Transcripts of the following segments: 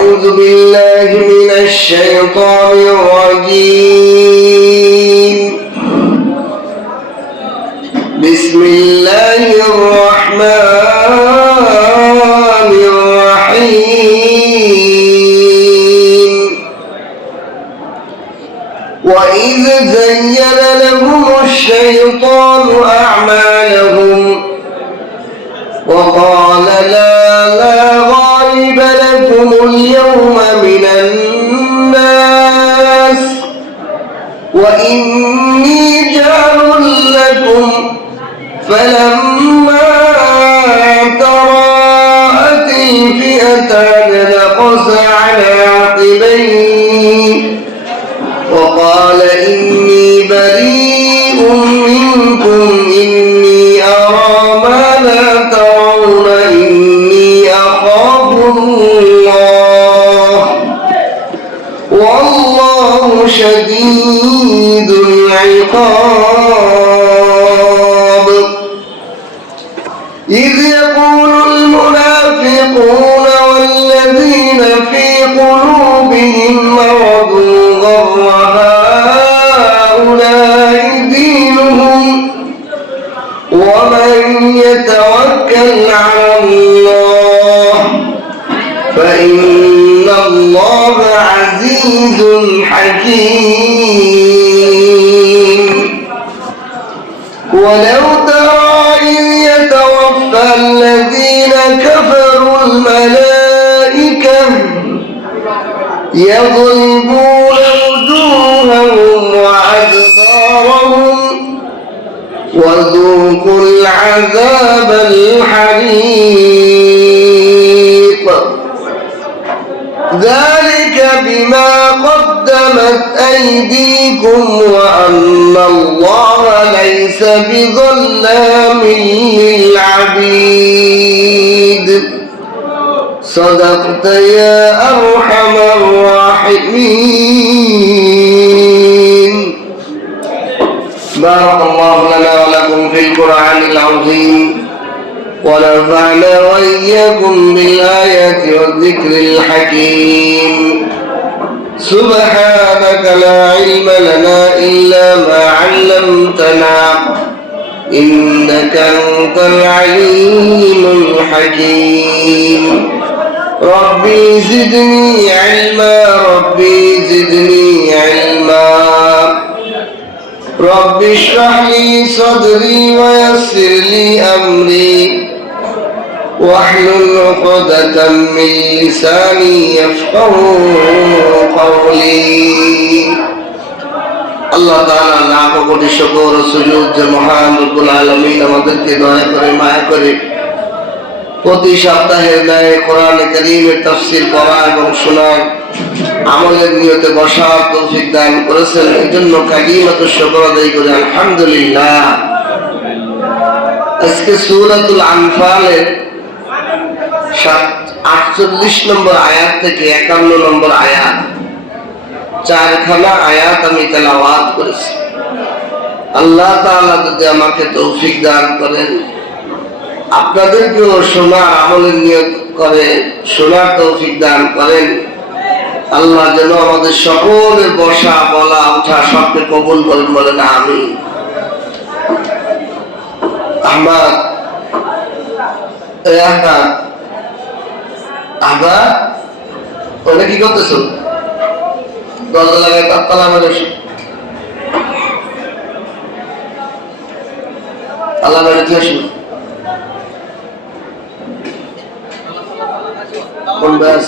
أعوذ بالله من الشيطان الرجيم بسم الله الرحمن الرحيم وإذ زين لهم الشيطان أعمالهم وقال لا غالب لكم اليوم من الناس وإني جار لكم فلما تراءت الفئتان نقص على عقبيه وقال إني بريء منكم إني أرى ما لا ترون إني أخاف الله والله شديد العقاب إذ يقول المنافقون والذين في قلوبهم مرض غر هؤلاء دينهم ومن يتوكل على الله فإن الله عزيز حكيم ولو ترى إذ يتوفى الذين كفروا الملائكة يضربون وجوههم وأدبارهم وذوقوا العذاب الحريق ذلك بما قدمت أيديكم وأن الله ليس بظلام للعبيد صدقت يا أرحم الراحمين بارك الله لنا ولكم في القرآن العظيم ونفعنا وإياكم بالآيات والذكر الحكيم سبحانك لا علم لنا إلا ما علمتنا إنك أنت العليم الحكيم ربي زدني علما ربي زدني علما رب اشرح لي صدري ويسر لي أمري واحلل عقدة من لساني يفقهوا قولي আল্লাহ তাআলা লাখ কোটি শুকর ও সুজুদ যে মহান রব্বুল আলামিন আমাদেরকে দয়া করে মায়া করে প্রতি সপ্তাহে ন্যায় কোরআন কারীমের তাফসীর পড়া এবং শোনার আমলের নিয়তে বসার তৌফিক দান করেছেন এই জন্য কালিমাতু শুকর আদায় করি আলহামদুলিল্লাহ। আজকে সূরাতুল আনফালের 48 নম্বর আয়াত থেকে 51 নম্বর আয়াত চারখানা আয়াত আমি তেলাওয়াত করেছি। আল্লাহ তাআলা যদি আমাকে তৌফিক দান করেন আপনাদেরকেও শোনার আমলের নিয়ত করে শোনার তৌফিক দান করেন আল্লাহ যেন আমাদের সকলের বসা বলা উঠা সবকে কবুল করেন বলেন আমিন। আহমদ আবার ওটা কি করতেছ দরজা লাগায় তালা মানুষ আল্লাহ বাড়িতে আসুন কোন ব্যাস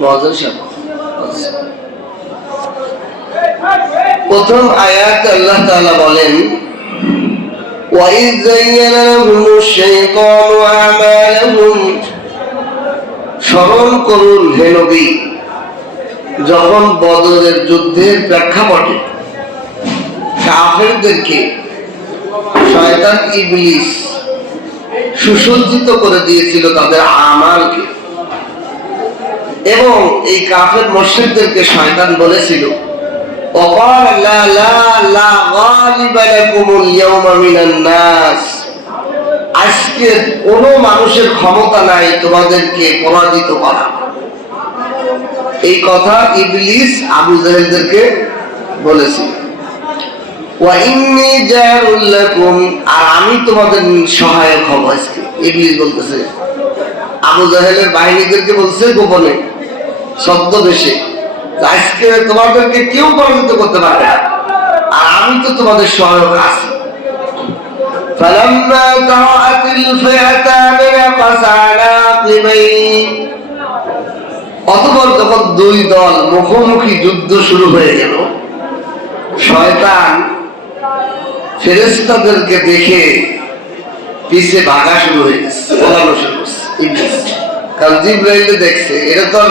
মহাজন সাহেব প্রথম আয়াত আল্লাহ তাআলা বলেন وَإِذْ زَيَّنَ لَهُمُ الشَّيْطَانُ أَعْمَالَهُمْ স্মরণ করুন হে নবী যখন বদরের যুদ্ধের প্রেক্ষাপটে কাফেরদেরকে শয়তান ইবলিস সুসজ্জিত করে দিয়েছিল তাদের আমালকে এবং এই কাফের মুশরিকদেরকে শয়তান বলেছিল وقال لا غالب لكم اليوم من الناس আজকে কোনো মানুষের ক্ষমতা নাই তোমাদেরকে পরাজিত করা এই কথা ইবলিস আবু জাহেলদেরকে বলেছিল। ওয়া ইন্নী জারুল লাকুম, আর আমি তোমাদের সহায়ক হব আজকে। ইবলিস বলতেছে, আবু জাহেলের বাহিনীদেরকে বলছে গোপনে, ছদ্মবেশে, আজকে তোমাদেরকে কেউ পরাজিত করতে পারবে না, আর আমি তো তোমাদের সহায়ক আছি। فلما ترأت الفئتان نقص على عقبيه, অতঃপর যখন দুই দল মুখোমুখি যুদ্ধ শুরু হয়ে গেল, শয়তান ফেরেশতাদেরকে দেখে পিছে ভাগা শুরু হয়ে গেছে, পলানো শুরু করছে ইবলিস। কারণ জিবরাইল দেখছে, এটা তো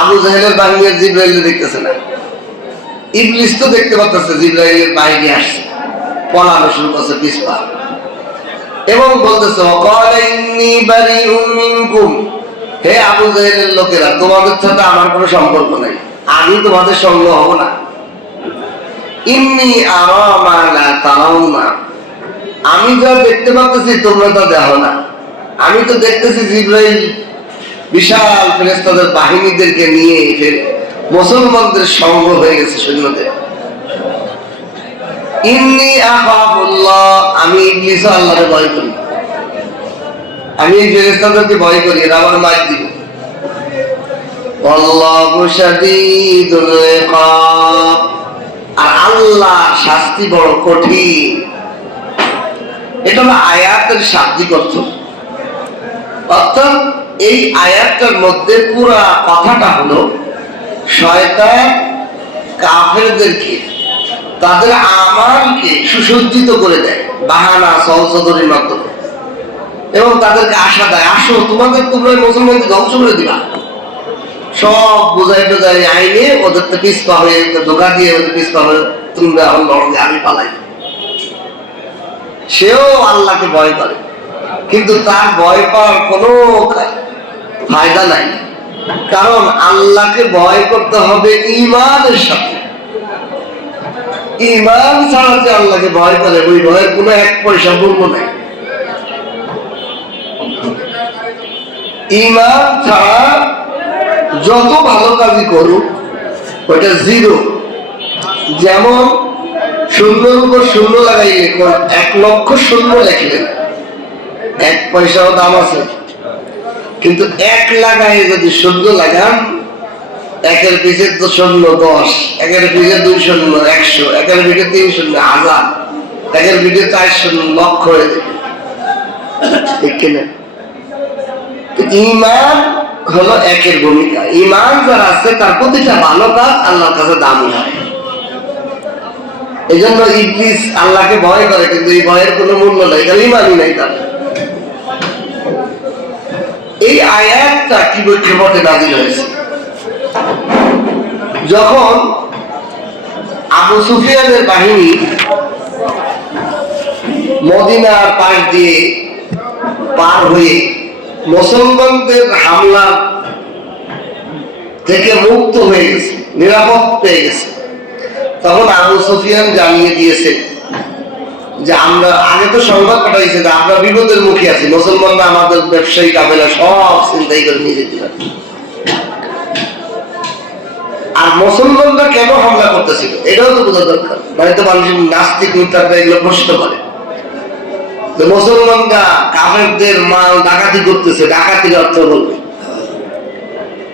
আবু জাহেলের বাহিনীর জিবরাইল দেখতেছে না, ইবলিস তো দেখতে পাচ্ছে জিবরাইলের বাহিনী আসছে, পলানো শুরু করছে পিছপা, এবং বলতেছে ওয়াকালা ইন্নী বারিউম মিনকুম, হে আবু জাহেলের লোকেরা, তোমাদের সাথে আমার কোনো সম্পর্ক নাই, আমি তোমাদের সঙ্গ হব না। ইন্নী আরা মা লা তারাউনা, আমি যা দেখতে পাচ্ছি তোমরা তা দেখো না। আমি তো দেখতেছি জিবরাইল বিশাল ফেরেশতাদের বাহিনীদেরকে নিয়ে মুসলমানদের সঙ্গ হয়ে গেছে সৈন্যদের। ইন্নী আখাফুল্লাহ, আমি ইবলিস আল্লাহকে ভয় করি, আমি এই ফেরেশতাদেরকে ভয় করি, এরা আমার মার দিব। আল্লাহু শাদীদুল ইকাব, আর আল্লাহ শাস্তি বড় কঠিন। এটা হলো আয়াতের শাব্দিক অর্থ। অর্থাৎ এই আয়াতটার মধ্যে পুরা কথাটা হলো শয়তান কাফেরদেরকে তাদের আমালকে সুসজ্জিত করে দেয় বাহানা সহসদরির মাধ্যমে, এবং তাদেরকে আশা দেয়, আসো তোমরা মুসলমানকে ধ্বংস করে দিবা। সব বোঝাই টোঝাই আইনে ওদের তো পিছপা হয়ে ধোকা দিয়ে ওদের পিছপা হয়ে তোমরা এখন লড়বে, আমি পালাই। সেও আল্লাহকে ভয় করে, কিন্তু তার ভয় পাওয়ার কোনো ফায়দা নাই, কারণ আল্লাহকে ভয় করতে হবে ঈমানের সাথে। ঈমান ছাড়া যে আল্লাহকে ভয় করে, ওই ভয়ের কোনো এক পয়সা মূল্য নাই। ঈমান ছাড়া যত ভালো কাজই করুক ওইটা জিরো। যেমন শূন্যর উপর শূন্য লাগাইলে 1 লক্ষ শূন্য লেখলেন, 1 পয়সাও দাম আছে, কিন্তু 1 লাগাই যদি শূন্য লাগান, 1-এর পিছে তো শূন্য 10, 1-এর পিছে 2 শূন্য 100, 1-এর পিছে 3 শূন্য 1000, 1-এর পিছে 4 শূন্য লক্ষ হয়ে যাবে, ঠিক কিনা? ঈমান হলো 1-এর ভূমিকা। ঈমান যার আছে তার প্রতিটা ভালো কাজ আল্লাহর কাছে দামি হয়। এই জন্য ইবলিস আল্লাহকে ভয় করে, কিন্তু এই ভয়ের কোনো মূল্য নাই, কারণ ঈমানই নাই তার। এই আয়াতটা কি প্রেক্ষাপটে নাযিল হয়েছে? যখন আবু সুফিয়ানের বাহিনী মদিনার পাশ দিয়ে পার হয়ে মুসলমানদের হামলা থেকে মুক্ত হয়ে গেছে, নিরাপদ পেয়ে গেছে, তখন আবু সুফিয়ান জানিয়ে দিয়েছে যে আমরা আগে তো সংবাদ পাঠাইছে যে আমরা বিপদের মুখে আছি, মুসলমানরা আমাদের ব্যবসায়ী কাফেলা সব চিন্তাই করে নিয়ে যেতে পারে। আর মুসলমানরা কেন হামলা করতেছিল এটাও তো বোঝা দরকার, মানে তো মানুষ নাস্তিক মিথ্যাটা এগুলো প্রশ্ন করে যে মুসলমানরা কাফেরদের মাল ডাকাতি করতেছে, ডাকাতির অর্থ বলবে,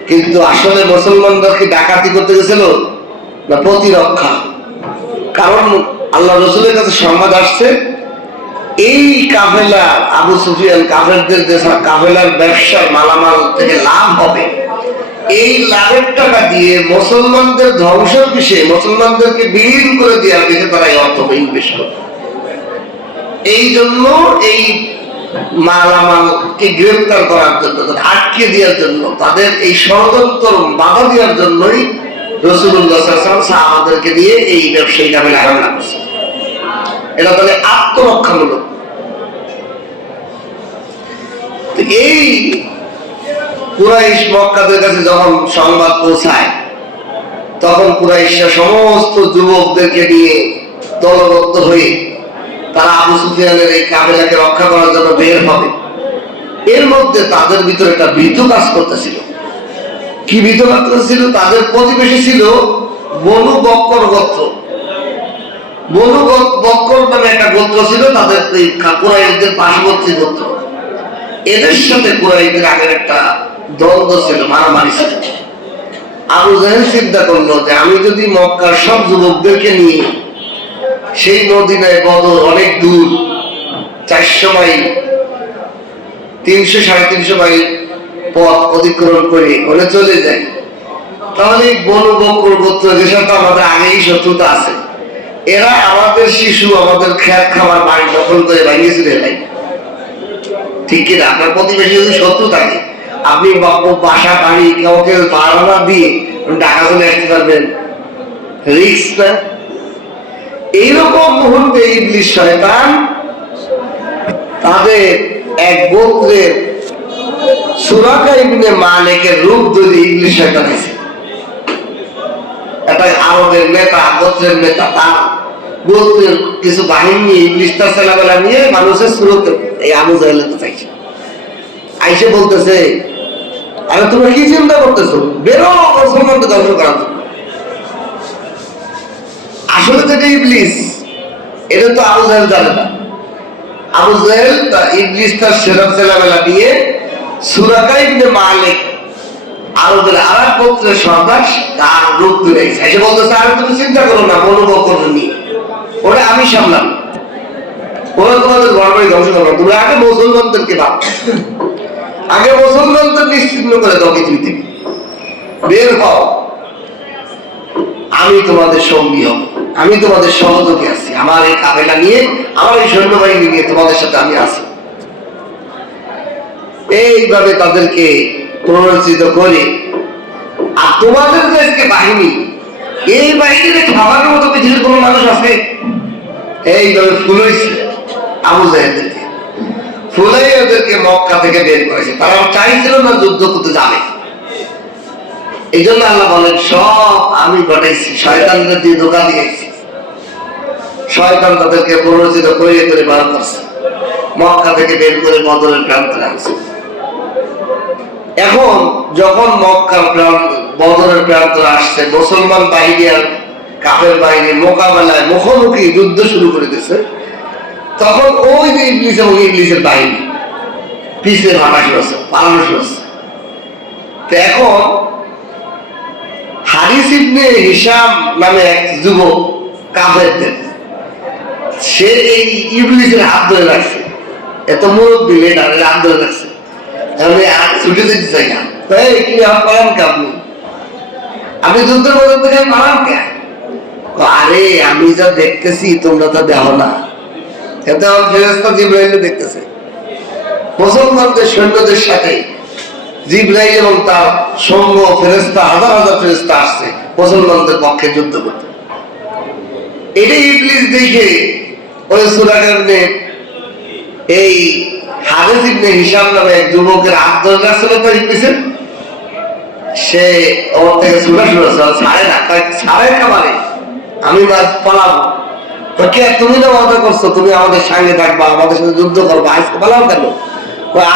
কিন্তু আসলে মুসলমানরা কি ডাকাতি করতে গেছিল না প্রতিরক্ষা? কারণ আল্লাহ রসুলের কাছে সংবাদ আসছে এই কাফেলা আবু সুফিয়ান কাফেরদের যে কাফেলার ব্যবসার মালামাল থেকে লাভ হবে, এই লাভের টাকা দিয়ে মুসলমানদের ধ্বংসের বিষয়ে মুসলমানদেরকে বিলীন করে দেওয়ার দিকে তারা এই অর্থ ইনভেস্ট করে। এই জন্য এই মালামালকে গ্রেফতার করার জন্য, আটকে দেওয়ার জন্য, তাদের এই ষড়যন্ত্র বাধা দেওয়ার জন্যই রাসূলুল্লাহ সাল্লাল্লাহু আলাইহি ওয়াসাল্লাম সাহাবাদেরকে দিয়ে এই ব্যবসায়ী কাফেলা হামলা করছে। এটা তাহলে আত্মরক্ষামূলক। এই কুরাইশ মক্কাদের কাছে যখন সংবাদ পৌঁছায়, তখন কুরাইশরা সমস্ত যুবকদেরকে নিয়ে দলবদ্ধ হয়ে তারা আবু সুফিয়ানের এই কাফেলাকে রক্ষা করার জন্য বের হবে। এর মধ্যে তাদের ভিতরে একটা ভীতু কাজ করতেছিল কি বিধবাত্র ছিল? তাদের প্রতিবেশী ছিল বনু বক্কর গোত্র। বনু বক্কর নামে একটা গোত্র ছিল, তাদের কুরাইশদের পার্শ্ববর্তী গোত্র। এদের সাথে কুরাইশদের আগের একটা দ্বন্দ্ব ছিল, মারামারি ছিল। আবু জাহেল চিন্তা করলো যে আমি যদি মক্কার সব যুবকদেরকে নিয়ে সেই মদিনায়, বদর অনেক দূর, 400 মাইল, 300-350 মাইল পথ অতিক্রম করে ওখানে চলে যায়, তাহলে বনু বক্কর গোত্র, যে সাথে আমাদের আগেই শত্রুতা আছে, এরা আমাদের শিশু, আমাদের খেয়াল খাবার বাড়ি দখল করে বাইরে চলে যায়। ঠিক কিনা? আপনার প্রতিবেশী যদি শত্রু থাকে, আপনি বাসা বাড়ি কাউকে ভাড়া দিয়ে টাকা চলে আসতে পারবেন, রিস্ক না? এইরকম মুহূর্তে ইবলিস শয়তান তাদের এক গোত্রের সুরাকা ইবনে মালিকের রূপ ধরে ইবলিস শয়তান আছে। একটা আরবের নেতা, গোত্রের নেতা, তার গোত্রের কিছু বাহিনী ইবলিস তার ছেলেবেলা নিয়ে মানুষের সুরতে এই আবু জাহেলকে চাইছে। আইসে বলতেছে, আরে তোমরা কি চিন্তা করতেছো? বেরো মুসলমানকে ধ্বংস করার জন্য। আসলে যেটা ইবলিস, এটা তো আবু জাহেল জানে না। আবু জাহেল ইবলিস তার সেরা ছেলেবেলা নিয়ে সুরাকা ইবনে মালিক, আরবের আরেক গোত্রের সর্দার, তার রূপ ধরে এসে বলতেছে, আরে তুমি চিন্তা করো না, বনু বক্কর নিয়ে, ওটা আমি সামলাম, ওরা তোমাদের ঘর বাড়ি ধ্বংস করবো। তুমি আগে মুসলমানদেরকে ভাব, আগে মুসলমানদের নিশ্চিহ্ন করে দাও পৃথিবী থেকে, বের হও, আমি তোমাদের সঙ্গী হব, আমি তোমাদের সহযোগী আছি, আমার এই কাফেলা নিয়ে, আমার এই সৈন্যবাহিনী নিয়ে তোমাদের সাথে আমি আছি। এইভাবে তাদেরকে প্ররোচিত করে, আর তোমাদের যে বাহিনী, এই বাহিনীতে খাবারের মতো পৃথিবীর কোনো মানুষ আছে? এইভাবে ফুলাইছে আবু জাহেলদেরকে, ফুলাই ওদেরকে মক্কা থেকে বের করেছে। তারা চাইছিল না যুদ্ধ করতে যাবে। এই জন্য আল্লাহ বলেন, সব আমি ঘটাইছি, শয়তানদের দিয়ে ধোঁকা দিয়েছি। শয়তান তাদেরকে প্ররোচিত করে করে বার করছে, মক্কা থেকে বের করে বদরের প্রান্তে আনছে। এখন যখন মক্কার বদরের প্রান্ত আসছে, মুসলমান বাহিনী আর কাফের বাহিনী মোকাবেলায় মুখোমুখি যুদ্ধ শুরু করে দিয়েছে, তখন ওই যে ইবলিস এবং ইবলিসের বাহিনী পিছিয়ে ভাঙা শুরু হচ্ছে, পালানো শুরু হচ্ছে। তো এখন হারিস ইবনে হিশাম নামে এক যুবক কাফেরদের, সে এই ইবলিসের হাত ধরে রাখছে, এত মুরব্বী লিডারের হাত ধরে রাখছে। ছুটে যেতে চাই না, কি পালান কে আপনি? আপনি যুদ্ধের মধ্যে থেকে পালান কে? আরে আমি যা দেখতেছি তোমরা তা দেখো না। এতে আমার ফেরেশতা জিবরাইল দেখতেছে, মুসলমানদের সৈন্যদের সাথে জিবরাইল এবং তার সঙ্গ ফেরেশতা, হাজার হাজার ফেরেশতা আসছে মুসলমানদের পক্ষে যুদ্ধ করতে। এটাই ইবলিস দেখে ওই সূরাকে এই হারিস ইবনে হিশাম নামে এক যুবকের হাত ধরে রাখছিল তো ইবলিসের, সে ওর থেকে ছুটা শুরু ছাড়ে না, ছাড়ে খাবারে, আমি পালাবো। কে তুমি না ওয়াদা করছো তুমি আমাদের সঙ্গে থাকবা, আমাদের সাথে যুদ্ধ করবো, আজকে পালাও কেন?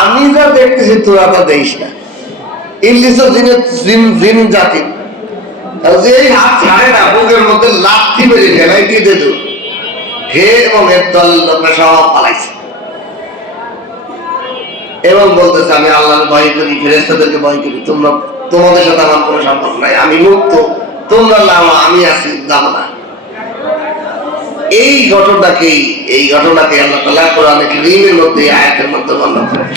আমি যা দেখতেছি তোরা তা দেখিস না। ইবলিস জিন জাতি, যে হাত ছাড়ে না, বুকের মধ্যে লাথি মেরে ফেলাই দিয়ে দিল, হে এবং এর দল লোকরা সব পালাইছে এবং বলতেছে, আমি আল্লাহর ভয় করি, ফেরেশতাদেরকে ভয় করি, তোমরা, তোমাদের সাথে আমার কোনো সম্পর্ক নাই, আমি মুক্ত, তোমরা লামা, আমি আছি, যাবো না। এই ঘটনাকে আল্লাহ তাআলা কোরআনে কারীমের মধ্যে, আয়াতের মধ্যে বর্ণনা করেন।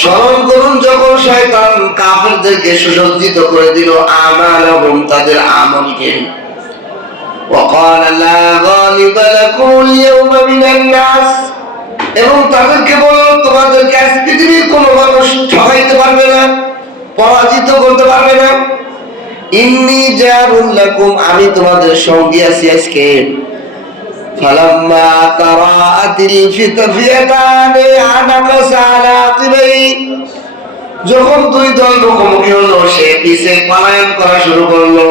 স্মরণ করুন যখন শয়তান কাফেরদেরকে সুসজ্জিত করে দিল আমালহুম, তাদের আমলকে, وقال لا غالب لكم اليوم من الناس, এবং তাদেরকে বলল তোমাদেরকে আজ পৃথিবীর কোনো মানুষ ঠকাইতে পারবে না, পরাজিত করতে পারবে না। ইন্নী জারুল লাকুম, আমি তোমাদের সঙ্গী আছি আজকে। ফালাম্মা তারাআতিল ফিতফিয়াতানি আনাকাসা আলা আকিবাই, যখন দুই দল মুখোমুখি হলো, সে পিছে পলায়ন করা শুরু করলো।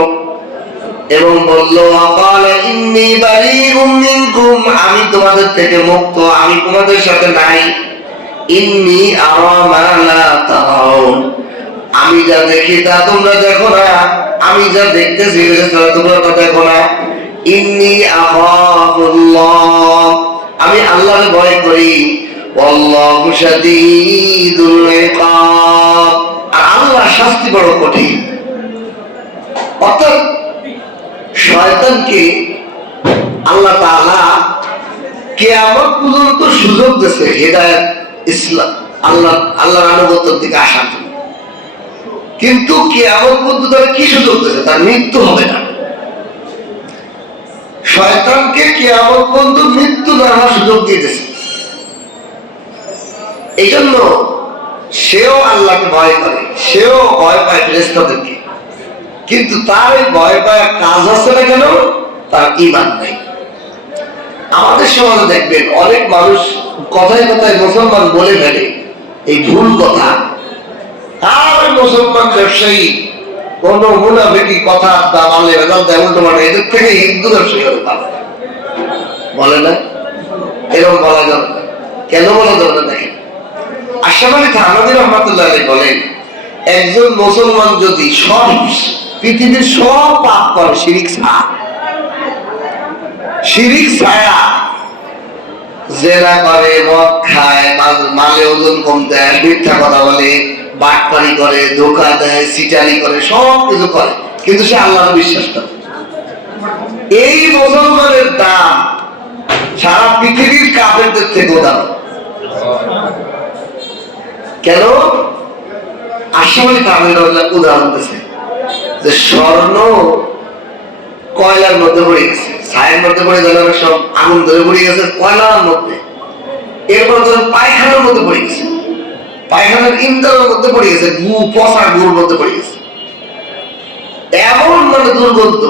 এবং বলল আকালা ইন্নী বারিউম মিনকুম, আমি তোমাদের থেকে মুক্ত, আমি তোমাদের সাথে নাই। ইন্নী আরা মা লা তারাউন, আমি যা দেখি তা তোমরা দেখো না, আমি যা দেখতেছি তা তোমরা তা দেখো না। ইন্নী আখাফুল্লাহ, আমি আল্লাহর ভয় করি। ওয়াল্লাহু শাদীদুল ইকাব, আর আল্লাহর শাস্তি বড় কঠিন। অর্থাৎ শয়তানকে আল্লাহ তাআলা কিয়ামত পর্যন্ত সুযোগ দিয়েছে হিদায়াত, ইসলাম, আল্লাহর আনুগত্যের দিকে আসার জন্য। কিন্তু কিয়ামত পর্যন্ত তার কি সুযোগ দিয়েছে? তার মৃত্যু হবে না। শয়তানকে কিয়ামত পর্যন্ত মৃত্যু নেওয়ার সুযোগ দিয়ে দিয়েছে। এই জন্য সেও আল্লাহকে ভয় করে, সেও ভয় পায় ফেরেশতাদেরকে, কিন্তু তার এই ভয় পায় কাজ আছে না কেন? তার ঈমান নাই। আমাদের সমাজে দেখবেন অনেক মানুষ কথায় কথায় মুসলমান বলে ফেলে, এই ভুল কথা। আর মুসলমান ব্যবসায়ী কোন মুনাফিকি কথা বলে, উল্টো মানে এদের থেকে হিন্দু ব্যবসায়ী হতে পারে, বলে না? এরকম বলা যাবে না। কেন বলা যাবে না? দেখেন, আশরাফ আলী থানভী রহমাতুল্লাহ আলাইহি বলেন, একজন মুসলমান যদি সব পৃথিবীর সব পাপ করে, শিরিক ছাড়া, জেনা করে, মদ খায়, মালে ওজন কম দেয়, মিথ্যা কথা বলে, বাটপারি করে, ধোঁকা দেয়, সিটারি করে, সব কিছু করে, কিন্তু সে আল্লাহর বিশ্বাস করে, এই মুসলমানের দাম সারা পৃথিবীর কাফেরদের থেকেও দাম। কেন? আশরাফ আলী থানভী উদাহরণ দিয়েছে যে স্বর্ণ কয়লার মধ্যে পড়ে গেছে, ছায়ের মধ্যে পড়ে গেল, সব আগুন ধরে পড়ে গেছে কয়লার মধ্যে, এরপর ধরেন পায়খানার মধ্যে পড়ে গেছে, পায়খানার ইন্ধনের মধ্যে পড়ে গেছে, গু পচা গুড় মধ্যে পড়ে গেছে, এমন মানে দুর্গন্ধ,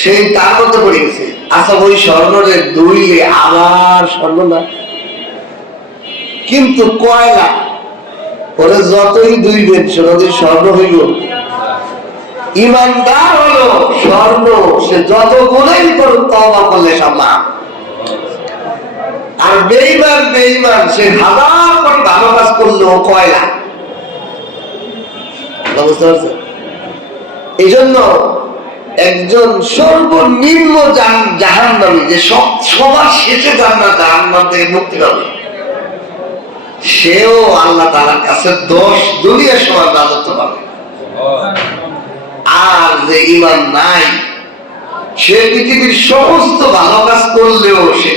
সেই তার মধ্যে পড়ে গেছে। আচ্ছা, ওই স্বর্ণের দুইলে আবার স্বর্ণ না, কিন্তু কয়লা ওরে যতই দুইবেন সেটা স্বর্ণ হইল। ইমানদার হলো স্বর্ণ, সে যত গুণেই করুক তওবা করলে সব মাফ। আর বেঈমান সে হাজার কোটি ভালো কাজ করলেও কয়লা। বুঝতে পারছেন? এই জন্য একজন সর্বনিম্ন জাহান্নামী, যে সবার শেষে জাহান্নাম থেকে মুক্তি পাবে, সেও আল্লাহ তাআলার কাছে 10 দুনিয়ার সমান রাজত্ব পাবে। আর যে ঈমান নাই, সে পৃথিবীর সমস্ত ভালো কাজ করলেও সে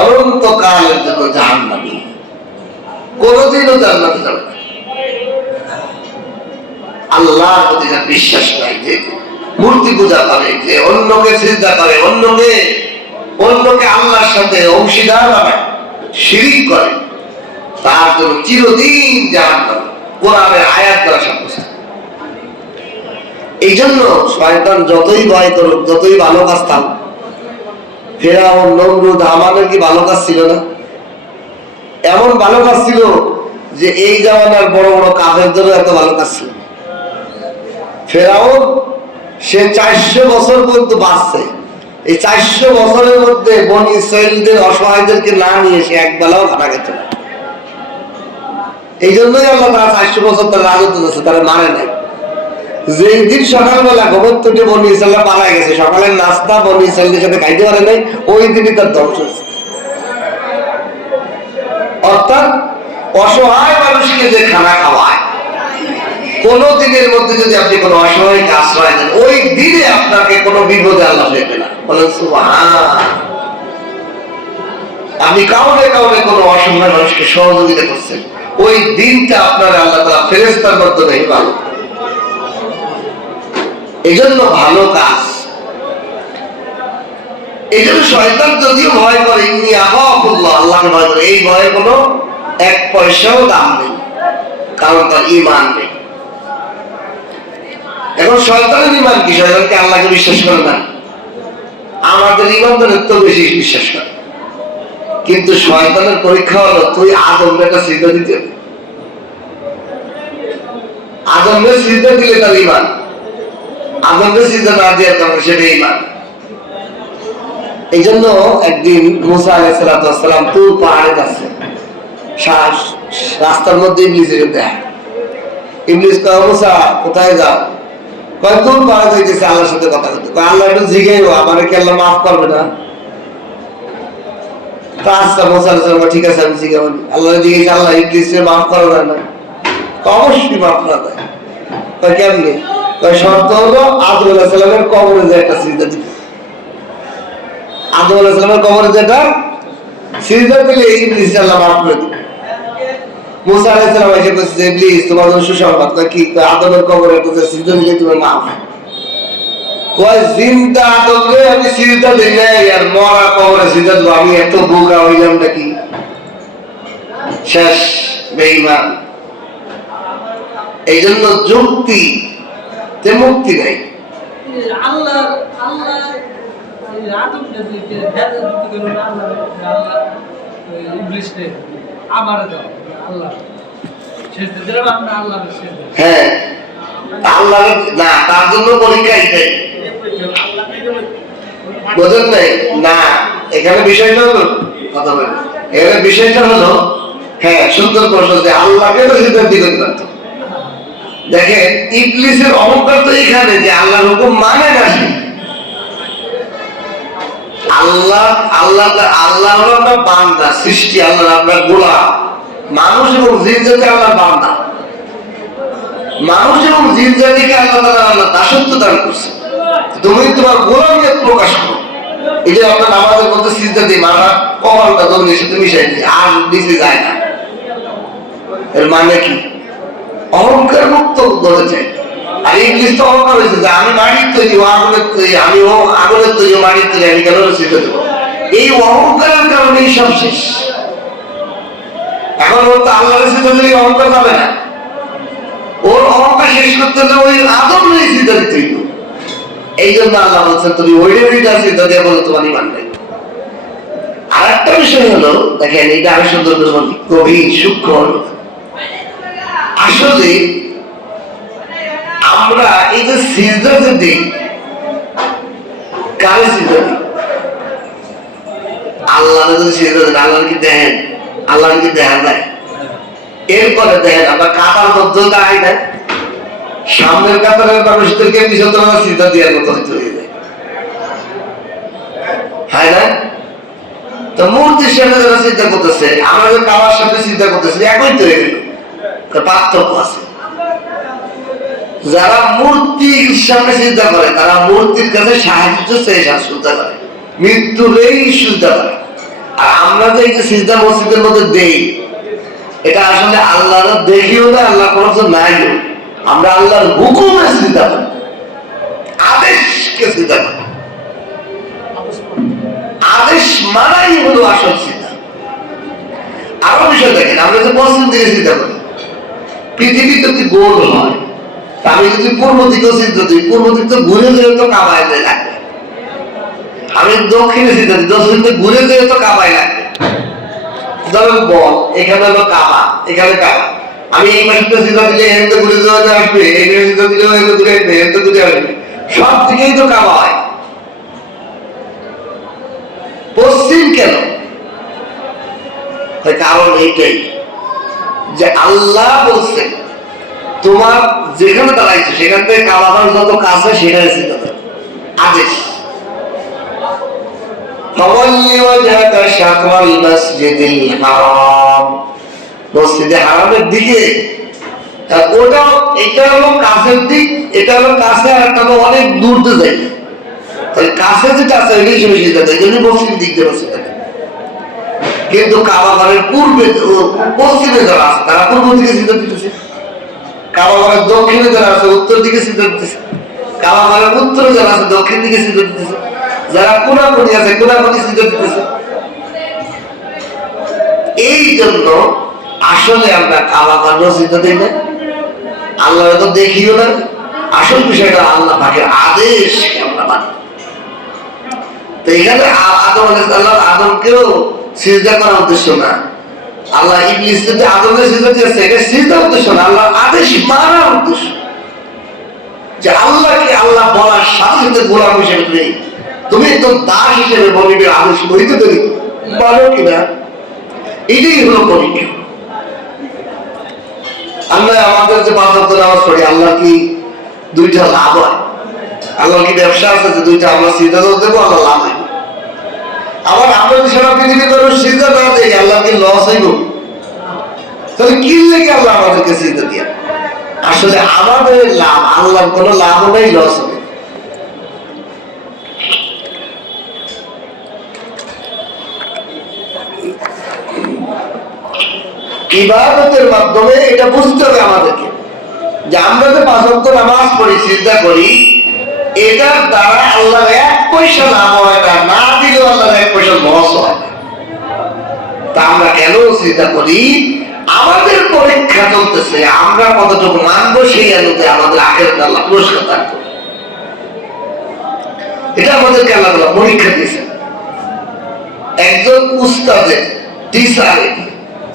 অনন্তকালের জন্য জাহান্নামী, কোনদিনও জান্নাতে যাবে না। আল্লাহর প্রতি যার বিশ্বাস নাই, যে মূর্তি পূজা করে, যে অন্যকে সিজদা করে, অন্যকে আল্লাহর সাথে অংশীদার বানায়, শিরিক করে, তার জন্য চিরদিন জাহান্নাম। কোরআনের আয়াত দ্বারা সাব্যস্ত। এই জন্য শয়তান যতই ভয় করুক, যতই ভালো কাজ থাকুক, ফেরাউন, নমরুদ, হামানের কি ভালো কাজ ছিল না? এমন ভালো কাজ ছিল যে এই জামানার বড় বড় কাফেরদেরও এত ভালো কাজ ছিল। ফেরাউন সে 400 বছর পর্যন্ত বাঁচছে। এই 400 বছরের মধ্যে বনী ইসরাঈলদের অসহায়দেরকে না নিয়ে সে একবেলাও খানা খেত না। এই জন্যই আল্লাহ তারা 400 বছর তার রাজত্ব দিয়েছে, তারা মানে নাই। যেই দিন সকালবেলা খবর থেকে বনী ইসরাঈল পালায় গেছে, সকালের নাস্তা বনী ইসরাঈলদের সাথে খাইতে পারে নাই, ওই দিনই তার ধ্বংস হয়েছে। অর্থাৎ অসহায় মানুষকে যে খানা খাওয়ায়, কোন দিনের মধ্যে যদি আপনি কোনো অসহায়কে আশ্রয় দেন, ওই দিনে আপনাকে কোনো বিপদে আল্লাহ ফেলবে না। বলেন সুবহান। আপনি কাউকে কোনো অসহায় মানুষকে সহযোগিতা করছেন, ওই দিনটা আপনার আল্লাহ তাআলা ফেরেশতার মাধ্যমে ভালো। এই জন্য ভালো কাজ, এই জন্য শয়তান যদিও ভয় করে, ইন্নী আখাফুল্লাহ, আল্লাহকে ভয় করে, এই ভয়ে কোনো 1 পয়সাও দাম নেই, কারণ তার ঈমান নেই। এখন শয়তানের ঈমান কি? শয়তানকে আল্লাহকে বিশ্বাস করে না, আমাদের ঈমানদারের তো বেশি বিশ্বাস করে। কিন্তু শয়তানের পরীক্ষা হলো, তুই আদমকে একটা সিজদা দিতে হবে, আদমকে সিজদা দিলে তার ঈমান। আদমকে সিজদা না দেওয়ার কারণে সে বেঈমান। এই জন্য একদিন মুসা আলাইহিস সালাম তুর পাহাড়ে যাচ্ছে, রাস্তার মধ্যে ইবলিসের দেখা। ইবলিস কয়, মুসা কোথায় যাও? কয়, তুর পাহাড়ে যাইতেছে আল্লাহর সাথে কথা বলতে। কয়, আল্লাহ একটু জিজ্ঞাসা আমারে কি আল্লাহ মাফ করবে না? আচ্ছা মুসা আলাইহিস সালাম ঠিক আছে আমি জিজ্ঞাসা করি। আল্লাহ জিজ্ঞাসা, আল্লাহ ইবলিসকে মাফ করা যায় না? অবশ্যই মাফ করা যায়। কয় কেমনে? কয় শর্ত হলো আদম আলাইহিস সালামের কবরে যে একটা সিজদা দিতে। আদম আলাইহিস সালামের কবরে যেটা সিজদা দিলে ইবলিস আল্লাহ মাফ করে দিবে। মুসা আলাইহিস সালাম এসে বলছে, ইবলিস তোমার জন্য সুসংবাদ। কয় কি? কয় আদমের কবরে একটা সিজদা দিলে তোমার মাফ। কয় জিন্দা আদমরে আমি সিজদা দেই নাই, আর মরা কবরে সিজদা দেব? আমি এত বোকা হইলাম নাকি? শেষ বেঈমান। এই জন্য যুক্তি তে মুক্তি নাই। আল্লাহ আল্লাহ আদম যদি হেদায়েত দিতে গেল না, আল্লাহ ইবলিসকে আমারে দাও আল্লাহ শেষ দিলে আমরা আল্লাহর শেষ। হ্যাঁ, আল্লাহ না, তার জন্য পরীক্ষা দিতে বোঝেন নাই না। এখানে বিষয়টা হলো কথা বলেন, এখানে বিষয়টা হলো হ্যাঁ সুন্দর প্রশ্ন যে আল্লাহকে তো সিদ্ধান্ত দিতে পারতো। দেখেন ইবলিসের অহংকার তো এখানে যে আল্লাহর হুকুম মানে না সে। আল্লাহ আল্লাহ আল্লাহ হলো আপনার বান্দা, সৃষ্টি আল্লাহর আপনার গোলাম। মানুষ এবং জিন জাতি আল্লাহর বান্দা। মানুষ এবং জিন জাতিকে আল্লাহ তাআলা আল্লাহ দাসত্ব দান করছে। তুমি তোমার গোলামিয়ত প্রকাশ করো। এই যে আমরা নামাজের মধ্যে সিজদা দিই, মারা কপালটা জমিনের সাথে মিশাই দিই, আর নিচে যায় না। এর মানে কি? অহংকার মুক্ত হতে চাই। আর ইবলিস তো অহংকার হয়েছে যে আমি মাটির তৈরি, ও আগুনের তৈরি, আমি ও আগুনের তৈরি, ও মাটির তৈরি, আমি কেন সিজদা দেবো? এই অহংকারের কারণেই সব শেষ। এখন ও তো আল্লাহর সিজদা দিলে অহংকার পাবে না। ওর অহংকার শেষ করতে হলে ওই আদম নিয়ে সিজদা দিতে হইল। এই জন্য আল্লাহ বলছেন তুমি ওইটা সিজদা দিয়ে বলো তোমার ঈমান নাই। আর একটা বিষয় হলো দেখেন, এইটা আমি সুন্দর করে বলি, গভীর সূক্ষ্ম হলো। আসলে আমরা এই যে সিজদা যে দিই, কারে সিজদা দিই? আল্লাহ যদি সিজদা দেন, আল্লাহ কি দেখেন? আল্লাহ কি দেখা যায়? এরপরে দেখেন আমরা কাতার মধ্যে দাঁড়াই দেন, সামনের কাতারের মানুষদেরকে পিছন তো আমরা সিজদা দেওয়ার মতো হইতে হয়ে যায়, হয় না? তো মূর্তির সামনে যারা চিন্তা করতেছে, আমরা যে কাবার সামনে চিন্তা করতেছি, একই তো হয়ে গেল। পার্থক্য আছে। যারা মূর্তির সামনে চিন্তা করে তারা মূর্তির কাছে সাহায্য চেয়ে চিন্তা করে, মৃত্যুরেই চিন্তা করে। আর আমরা যে এই যে সিজদা মসজিদের মধ্যে দেই, এটা আসলে আল্লাহর দেখিও না, আল্লাহ কোনো কিছু নাই। আমরা আল্লাহর হুকুমে চিন্তা করি, আদেশকে চিন্তা করি। আদেশ মানাই হলো আসল চিন্তা। আরো বিষয় দেখেন, আমরা যে পশ্চিম দিকে চিন্তা করি, পৃথিবী যদি গোল হয়, আমি যদি পূর্ব দিকেও চিন্তা দিই, পূর্ব দিক তো ঘুরে যেয়ে তো কাবায় লাগবে। আমি দক্ষিণে চিন্তা দিই, দক্ষিণ দিকে ঘুরে যেয়ে তো কাবায় লাগবে। ধরেন বল, এখানে হলো কাবা, এখানে কাবা। আমি এই পাশে চিন্তা দিলে এখানে ঘুরে যাওয়া আসবে, এই পাশে চিন্তা দিলেও এখানে ঘুরে আসবে, এখানে ঘুরে আসবে। সব দিকেই তো কাবা হয়। পশ্চিম কেন? কারণ এইটাই যে আল্লাহ বলছে তোমার যেখানে দাঁড়াইছো সেখান থেকে কাবাবার যত কাছে সেখানে চিন্তা করো, আদেশ। মসজিদে হারামের দিকে, ওটা এটা হলো কাছের দিক, এটা হলো কাছে, আর একটা অনেক দূর তো যাই। কাছে যেটা আছে ওইটাই হিসেবে চিন্তা করে, এই জন্য পশ্চিম দিক দিয়ে বসে থাকে। কিন্তু কাবা ঘরের পূর্বে পশ্চিমে যারা আছে তারা পূর্ব দিকে চিন্তা দিতেছে, কাবা ঘরের দক্ষিণে যারা আছে উত্তর দিকে চিন্তা দিতেছে, কাবা ঘরের উত্তরে যারা আছে দক্ষিণ দিকে চিন্তা দিতেছে, যারা কোনাকুনি আছে কোনাকুনি চিন্তা দিতেছে। এই জন্য আসলে আমরা কাবা ঘর চিন্তা দিই না, আল্লাহ তো দেখিও না। আসল বিষয়টা আল্লাহ পাকের আদেশকে আমরা মানি। তো এখানে আদম আলাইহিস সালাম, আদমকেও সিজদা করার উদ্দেশ্য না। আল্লাহ ইবলিস যদি আদমকে সিজদা দিয়েছে, এটা সিজদার উদ্দেশ্য না, আল্লাহর আদেশ মানার উদ্দেশ্য। যে আল্লাহকে আল্লাহ বলার সাথে সাথে গোলাম হিসেবে নেই, তুমি একদম দাস হিসেবে বলিবে আমি বইতে দেরি বলো কিনা। এটাই হলো পরীক্ষা। আমরা আমাদের যে 5 ওয়াক্ত নামাজ পড়ি, আল্লাহ কি দুইটা লাভ হয়? আল্লাহ কি ব্যবসা আছে যে দুইটা আমরা সিজদা দেবো, আল্লাহ লাভ হয়? আবার আমরা যদি সারা পৃথিবীর মানুষ সিজদা না দেই, আল্লাহ কি লস হইব? তাহলে কি লেগে আল্লাহ আমাদেরকে সিজদা দিয়ে? আসলে আমাদের লাভ, আল্লাহর কোনো লাভ নেই, লস হবে। ইবাদতের মাধ্যমে এটা বুঝতে হবে আমাদেরকে যে আমরা যে 5 ওয়াক্ত নামাজ পড়ি, সিজদা করি, এটার দ্বারা আল্লাহর 1 পয়সা লাভ হয় না, না দিলেও আল্লাহর 1 পয়সা লস হয় না। তা আমরা কেন সিজদা করি? আমাদের পরীক্ষা চলতেছে, আমরা কতটুকু মানবো সেই আলোতে আমাদের আখিরাতে আল্লাহ পুরস্কার দান করবে। এটা আমাদেরকে আল্লাহ পরীক্ষা দিয়েছে। একজন উস্তাদের, টিচারের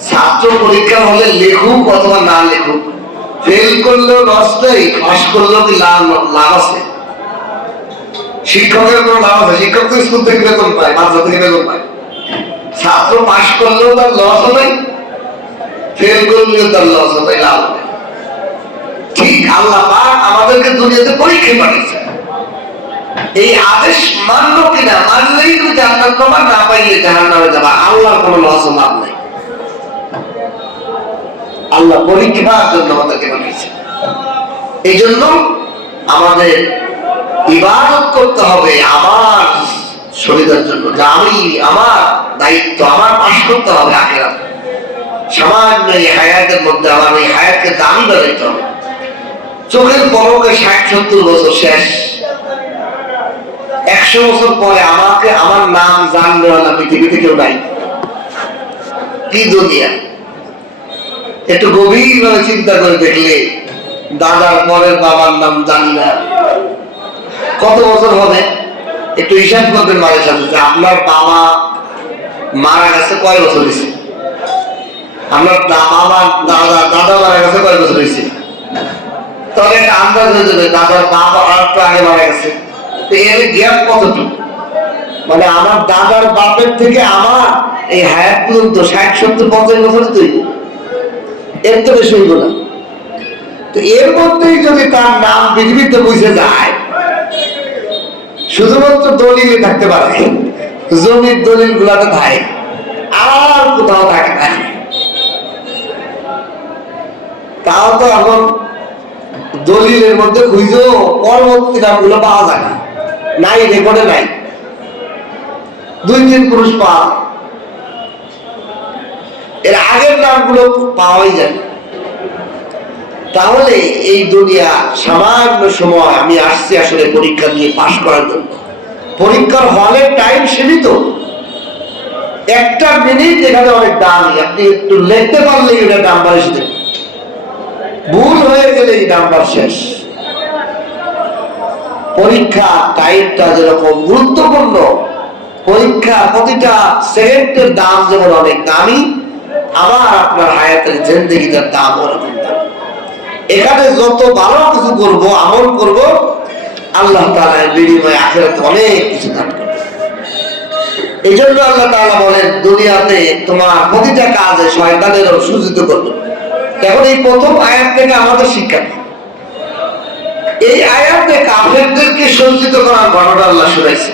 ছাত্র পরীক্ষা হলে লেখুক অথবা না লেখুক, ফেল করলেও লস নেই, পাস করলেও কি লাভ আছে? শিক্ষকের কোনো লাভ আছে? শিক্ষক তো স্কুল থেকে বেতন পায়, মাদ্রাসা থেকে বেতন পায়। ছাত্র পাস করলেও তার লস নেই, ফেল করলেও তার লস হবে, লাভ নেই। ঠিক আল্লাহ পাক আমাদেরকে দুনিয়াতে পরীক্ষা পাঠিয়েছে। এই আদেশ মানলো কিনা, মানলেই তুমি জান্নাত পাবা, না পাইলে জাহান্নামে যাবা। আল্লাহর কোনো লস লাভ নাই। আল্লাহ পরীক্ষার জন্য আমাদেরকে পাঠিয়েছে। এই জন্য আমাদের ইবাদত করতে হবে আমার সুবিধার জন্য, যে আমি আমার দায়িত্ব আমার পাশ করতে হবে আখিরাত। সামান্য এই হায়াতের মধ্যে আমার এই হায়াতকে দাম বাড়াইতে হবে। চোখের পলকে 60-70 বছর শেষ। 100 বছর পরে আমাকে আমার নাম জানবে না পৃথিবীতে কেউ নাই। কি দুনিয়া! একটু গভীরভাবে চিন্তা করে দেখলে দাদার পরের বাবার নাম জানি না, কত বছর হবে? একটু হিসাব করবেন মাঝে সাথে, আপনার বাবা মারা গেছে কয় বছর হয়েছে? আপনার দাদা মারা গেছে কয় বছর হয়েছে? তাহলে একটা আন্দাজ হয়ে যাবে দাদার বাবা আর একটু আগে মারা গেছে। তো এর গ্যাপ কতটুকু? মানে আমার দাদার বাপের থেকে আমার এই হায়াত পর্যন্ত 60-70-50 বছর তৈরি, এর তো বেশি হইব না। তো এর মধ্যেই যদি তার নাম পৃথিবীতে বুঝে যায়, শুধুমাত্র দলিলে থাকতে পারে, জমির দলিল গুলাতে থাকে, আর কোথাও থাকে না। তাও তো এখন দলিলের মধ্যে খুঁজো পরবর্তী নামগুলো পাওয়া যায় না, নাই, রেকর্ডে নাই। 2-3 পুরুষ পাওয়া, এর আগের নামগুলো পাওয়াই যায়। তাহলে এই দুনিয়া সামান্য সময় আমি আসছি আসলে পরীক্ষা দিয়ে পাশ করার জন্য। পরীক্ষার হলের টাইম সীমিত, 1টা মিনিট এখানে অনেক দামি। আপনি একটু লিখতে পারলেই ওটা নাম্বার এসে দেবে, ভুল হয়ে গেলে এই নাম্বার শেষ। পরীক্ষা টাইমটা যেরকম গুরুত্বপূর্ণ, পরীক্ষা প্রতিটা সেকেন্ডের দাম যেমন অনেক দামি, আমার আপনার হায়াতের জিন্দেগিটার দাম ওরকম দাম। এখানে যত ভালো কিছু করবো, আমল করব, আল্লাহ তাআলার বিনিময়ে আখিরাতে অনেক কিছু দান করবে। এই জন্য আল্লাহ তাআলা বলেন দুনিয়াতে তোমার প্রতিটা কাজে শয়তানেরও সুযোজিত করবে। এখন এই প্রথম আয়াত থেকে আমাদের শিক্ষা, এই আয়াতে কাফেরদেরকে সজ্জিত করার ঘটনা আল্লাহ শুনাইছে,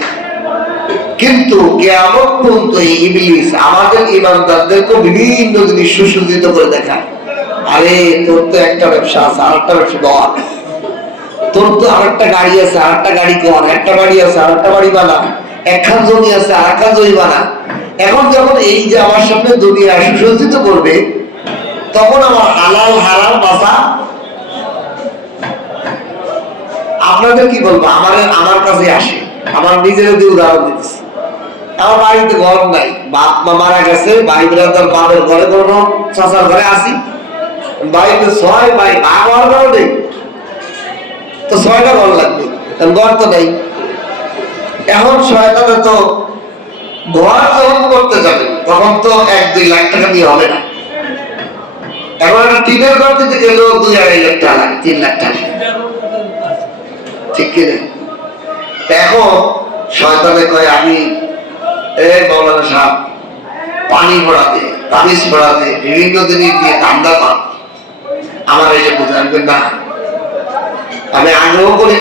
কিন্তু কিয়ামত পর্যন্ত ইবলিস আমাদের ঈমানদারদেরকে বিভিন্ন জিনিস সুসজ্জিত করে দেখায়। আরে তোর তো একটা ব্যবসা আছে, আরেকটা ব্যবসা কর, তোর তো আরেকটা গাড়ি আছে, আরেকটা গাড়ি কর, একটা বাড়ি আছে, আরেকটা বাড়ি বানা, একখান জমি আছে, আরেকখান জমি বানা। এখন যখন এই যে আমার সামনে দুনিয়া সুসজ্জিত করবে, তখন আমার হালাল হারাম বাঁচা, আপনাদের কি বলবো, আমার কাছে আসে। আমার নিজের দিয়ে উদাহরণ দিতেছি। আমার বাড়িতে ঘর নাই, বাপ মা মারা গেছে, ভাই ব্রাদার বাপের ঘরে কোনো চাচার ঘরে আসি, বাড়িতে 6 ভাই, ভাগ হওয়ার ঘর নেই, তো 6টা ঘর লাগবে, ঘর তো নেই। এখন শয়তানে তো ঘর যখন করতে যাবে, তখন তো 1-2 লাখ টাকা দিয়ে হবে না। এখন একটা টিনের ঘর দিতে গেলেও 2-2.5 লাখ টাকা লাগে, 3 লাখ টাকা। ঠিক কিনা? এখন শয়তানে কয় আমি মৌলানা সাহেব পানি ভরাতে, তাবিজ ভরাতে, বিভিন্ন জিনিস দিয়ে ধান্দা পান, আমার এই যে বুঝাবেন না, আমি আগ্রহ করি